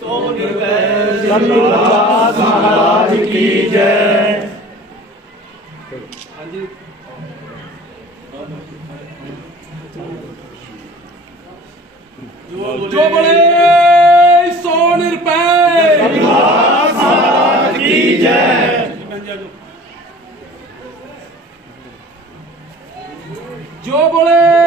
ਸੋ ਨਿਰਵੈਰ ਸਤਿ ਮਹਾਰਾਜ ਕੀ ਜੈ ਹਾਂਜੀ ਜੋ ਬੋਲੇ ਸੋ ਨਿਰਪੈ ਕੀ ਜੈ ਜੋ ਬੋਲੇ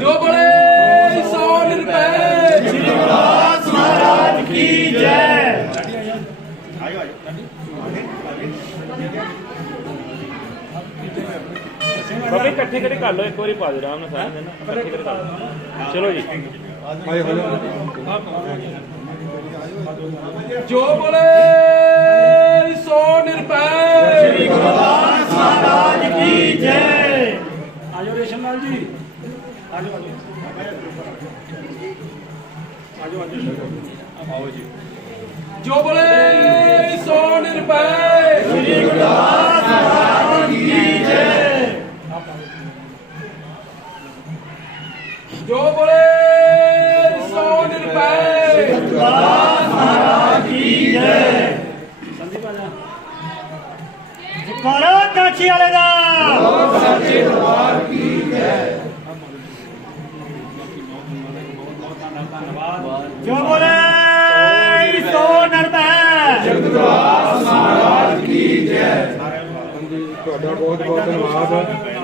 ਜੋ ਬੋਲੇ ਸੋ ਨਿਰਪੈ ਦਾਸ ਮਹਾਰਾਜ ਕੀ ਜੈ। ਬਾਬੇ ਇਕੱਠੇ ਕਰੇ ਕਰ ਲਓ? ਇੱਕ ਵਾਰੀ ਪਾ ਦੇ ਆਰਾਮ ਨਾਲ ਸਾਰੇ ਦਿਨ ਇਕੱਠੇ ਕਰੇ ਕਰ ਲਓ? ਚਲੋ ਜੀ। ਜੋ ਬੋਲੇ ਸੋ ਨਿਰਪੈ ਦਾਸ ਮਹਾਰਾਜ ਕੀ ਜੈ। ਆਜੋ ਰੇਸ਼ਮ ਲਾਲ ਜੀ। ਆਜੋ ਆਜੋ। ਆਜੋ ਆਜੋ। ਆਓ ਜੀ। ਜੋ ਬੋਲੇ ਸੋ ਨਿਰਪੈ ਜੋ ਬੋਲੇ ਸੋ ਨਿਰਪੈ ਦਾਸ ਮਹਾਰਾਜ ਕੀ ਜੈ ਸੰਦੀਪ ਆਜਾ ਕਰੋ ਕਾਛੀ ਵਾਲੇ ਦਾ? ਜੋ ਬੋਲੇ ਸੋ ਨਰਦਾ ਤੁਹਾਡਾ ਬਹੁਤ ਬਹੁਤ ਧੰਨਵਾਦ।